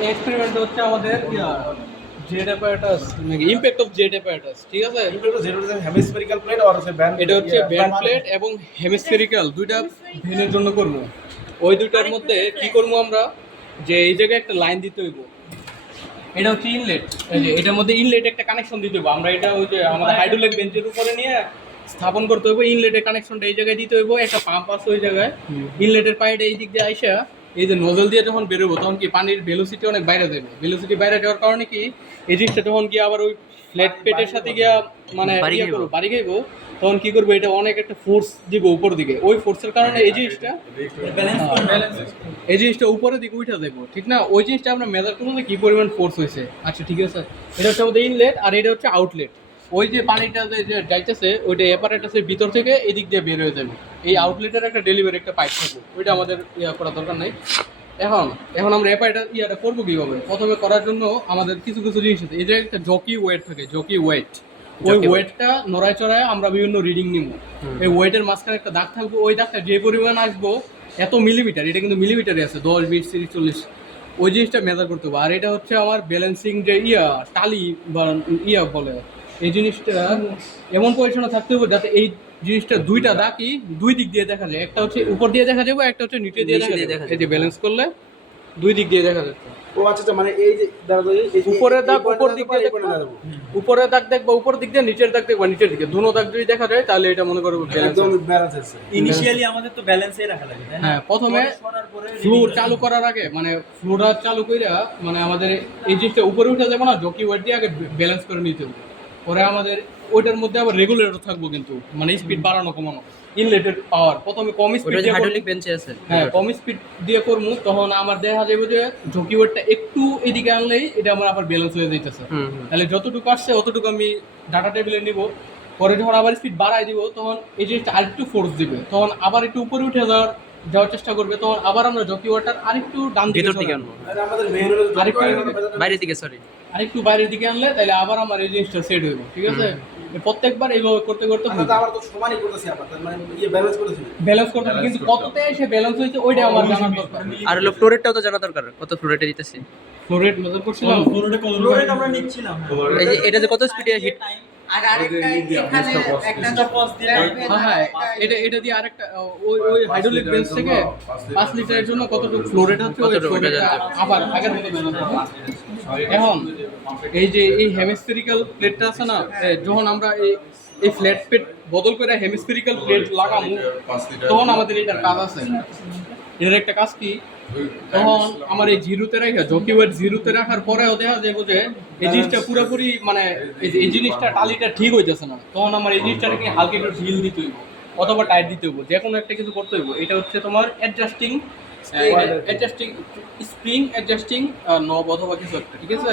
Experiment হচ্ছে আমাদের Z apparatus নাকি ইমপ্যাক্ট অফ জেড অ্যাপারেটাস, ঠিক আছে? Impact of Z apparatus hemispherical plate আর হচ্ছে ব্যান্ড, এটা হচ্ছে ব্যান্ড প্লেট এবং হেমিস্ফেরিক্যাল দুইটা ভেনের জন্য করব। ওই দুইটার মধ্যে কি করব আমরা, যে এই জায়গায় একটা লাইন দিতে হইব। এটা হচ্ছে ইনলেট, এই যে এটার মধ্যে ইনলেট একটা কানেকশন দিতে হইব। আমরা এটা ওই যে আমাদের হাইড্রোলিক বেঞ্চের উপরে নিয়ে স্থাপন করতে হইব। ইনলেটের কানেকশনটা এই জায়গায় দিতে হইব, একটা পাম্প আছে ওই জায়গায়। ইনলেটের পাইপটা এই দিক দিয়ে আইসা এই যে নজল দিয়ে যখন বেরোবো তখন কি পানির ভেলোসিটি অনেক বাইরে যাবে। ভেলোসিটি বাইরে যাওয়ার কারণে কি এই জিনিসটা যখন গিয়ে আবার ওই ফ্ল্যাট পেটের সাথে গিয়া মানে বাড়ি গাইবো, তখন কি করবো, এটা অনেক একটা ফোর্স দিব উপর দিকে। ওই ফোর্সের কারণে এই জিনিসটা উপরের দিকে উঠে যাবো, ঠিক না? ওই জিনিসটা আমরা মেজার করবো যে কি পরিমাণ ফোর্স হয়েছে। আচ্ছা ঠিক আছে, এটা হচ্ছে আমাদের ইনলেট আর এটা হচ্ছে আউটলেট। ওই যে পানিটা যে যাইতেছে ওইটা অ্যাপারেটাসের ভিতর থেকে এদিক দিয়ে বের হয়ে যাবে। এই আউটলেটের একটা ডেলিভারি একটা পাইপ থাকবে, ওইটা আমাদের করার দরকার নাই। এখন আমরা ইয়াটা করবো কীভাবে? প্রথমে করার জন্য আমাদের কিছু কিছু জিনিস আছে। এই যে একটা জকি ওয়েট থাকে, জকি ওয়েট, ওই ওয়েটটা নড়ায় চড়ায় আমরা বিভিন্ন রিডিং নিব। এই ওয়েটের মাঝখানে একটা দাগ থাকবে, ওই দাগটা যে পরিমাণ আসবো এত মিলিমিটার, এটা কিন্তু মিলিমিটারে আছে, 10, 20, 30, 40, ওই জিনিসটা মেজার করতে হবে। আর এটা হচ্ছে আমার ব্যালেন্সিং যে টালি বা বলে, এই জিনিসটা এমন পজিশনে থাকতে হবে যাতে এই জিনিসটা দুইটা দাগই দুই দিক দিয়ে দেখা যায়। একটা হচ্ছে উপর দিয়ে দেখা যাবে, একটা হচ্ছে নিচে দিয়ে দেখা যাবে। এই যে ব্যালেন্স করলে দুই দিক দিয়ে দেখা যাচ্ছে। ও আচ্ছা, মানে এই যে উপরের দাগ উপর দিক দিয়ে দেখবো, উপরের দাগ দেখবো উপর দিক দিয়ে, নিচের দাগ দেখবো নিচের দিকে। দুটো দাগ যদি দেখা যায় তাহলে এটা মনে করবো একদম ব্যালেন্স আছে। ইনিশিয়ালি আমাদের তো ব্যালেন্সই রাখা লাগে, তাই না? হ্যাঁ, প্রথমে ফ্লো চালু করার আগে মানে ফ্লোটা চালু কইরা মানে আমাদের এই জিনিসটা উপরে উঠে যাবে না, জকি ওয়েট দিয়ে আগে ব্যালেন্স করে নিতে হবে। পরে আমাদের ওইটার মধ্যে আবার রেগুলেটর থাকবো, কিন্তু মানে স্পিড বাড়ানো কমানো, ইনলেটেড পাওয়ার। প্রথমে কম স্পিড দিয়ে হাইড্রোলিক বেঞ্চে আছে, হ্যাঁ কম স্পিড দিয়ে করবো, তখন আমার দেখা যাবে যে জকি ওয়েটটা একটু এদিকে আনলেই এটা আমার আবার ব্যালেন্স হয়ে যাইতেছে। তাহলে যতটুকু আসছে অতটুকু আমি ডাটা টেবিলে নিব। পরে যখন আবার স্পিড বাড়াই দিব তখন এই জিনিসটা আরেকটু ফোর্স দিবে, তখন আবার একটু উপরে উঠে যাওয়ার চেষ্টা করবে, তখন আবার আমরা জকি ওয়াটার আরেকটু ডান দিকে আনবো, আরেকটু বাইরের দিকে আনলে তাহলে আবার আমার এই জিনিসটা সেট হইব, ঠিক আছে? প্রত্যেকবার এইভাবে করতে করতে ব্যালেন্স করতে, কিন্তু কততে এসে ব্যালেন্স হয়েছে ওইটা আমার জানার দরকার। আর হলো ফ্লোরেটটাও তো জানা দরকার, কত ফ্লোরেটে দিতেছি। ফ্লোরেট মেজার করছিলাম, ফ্লোরেট আমরা নিচ্ছিলাম। এই যে এটা যে কত স্পিডে হিট, আর আরেকটা এখানে একটা পজ দিয়ে হ্যাঁ এটা দিয়ে আরেকটা ওই হাইড্রোলিক বেঞ্চ থেকে 5 লিটারের জন্য কতটুকু ফ্লোরেট হচ্ছে ওই ফ্লোরেটটা আবার আগের মতো মেজার করব। এখন এই যে এই হেমিস্ফেরিক্যাল প্লেটটা আছে না, যখন আমরা এই ফ্ল্যাট প্লেট বদল করে হেমিস্ফেরিক্যাল প্লেট লাগামু তখন আমাদের এটার কাজ আছে। এর একটা কাজ কি, তখন আমার এই জিরোতে রাখা জকি ওয়েট জিরোতে রাখার পরেও দেখা যাবে যে এই জিনিসটা পুরোপুরি মানে এই জিনিসটা টালিটা ঠিক হইতেছে না, তখন আমার এই জিনিসটাকে হালকা একটু ঢিল দিতে হইব অথবা টাইট দিতে হইব, যে কোনো একটা কিছু করতে হইব। এটা হচ্ছে তোমার অ্যাডজাস্টিং স্প্রিং অ্যাডজাস্টিং নব অথবা কিছু একটা, ঠিক আছে?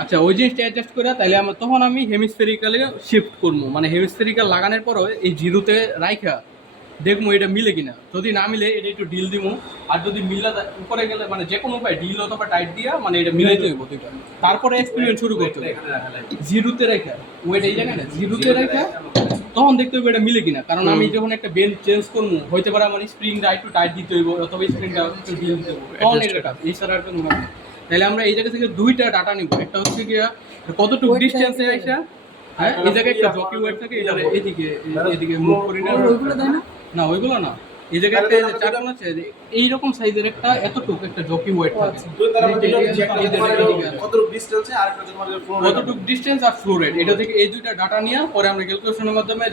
আচ্ছা, ওই জিনিসটা অ্যাডজাস্ট করে তাহলে তখন আমি হেমিস্ফেরিক্যালে শিফট করবো, মানে হেমিস্ফেরিক্যাল লাগানোর পরও এই জিরোতে রাইখা দেখবো এটা মিলে কিনা। যদি না মিলে এটা একটু ঢিল দিব, আর যদি মিলা উপরে গেলে মানে যে কোনো উপায় ঢিল অথবা টাইট দিয়া মানে এটা মিলাইতে হইব দুইটা। তারপরে এক্সপেরিমেন্ট শুরু করতে হবে জিরোতে রেখা, ওয়েট এই জায়গায় না জিরোতে রেখা, তখন দেখতে হবে এটা মিলে কিনা। কারণ আমি যখন একটা বেঞ্চ চেঞ্জ করবো হইতে পারে আমার স্প্রিংটা একটু টাইট দিতে হইব অথবা স্প্রিংটা একটু ঢিল দিতে হইব, তখন এটা এই ছাড়া আর কোনো না। তাহলে আমরা এই জায়গা থেকে দুইটা ডাটা নিব, একটা হচ্ছে গিয়া কতটুকু ডিস্টেন্সে আইসা, হ্যাঁ এই জায়গায় একটা জকি ওয়েট থাকে, এটা এদিকে মুভ করি না, ওইগুলো দেয় না ওইগুলো না, এই জায়গায় একটা চারণ আছে এইরকম সাইজের একটা এতটুকু একটা জকি ওয়েট থাকে, কতটুকু ডিস্টেন্স আর ফ্লো রেট, এটা থেকে এই দুইটা ডাটা নিয়ে পরে আমরা ক্যালকুলেশনের মাধ্যমে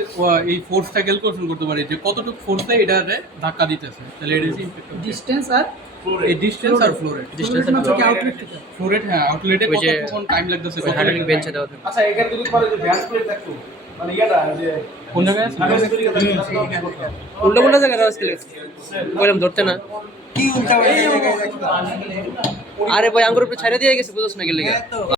এই ফোর্সটা ক্যালকুলেশন করতে পারি যে কতটুকু ফোর্সে এটারে ধাক্কা দিতেছে। তাহলে এটা ডিসটেন্স আর এই ডিসটেন্স আর ফ্লো রেট, ফ্লো রেট, হ্যাঁ আউটলেটে কতক্ষণ টাইম লাগতেছে হাইড্রোলিক বেঞ্চে দেওয়া থাকে। আচ্ছা, এখানে যদি পরে যে ব্যান্ড প্লেট থাকতো মানে ইয়াটা যে কোন জায়গায় উল্টা জায়গায় রাস্তা লাগছে, বললাম ধরতে না কি উল্টা আরে ভাই আঙ্গুর উপরে ছাড়ে দিয়ে গেছে, বুঝছ না গেলে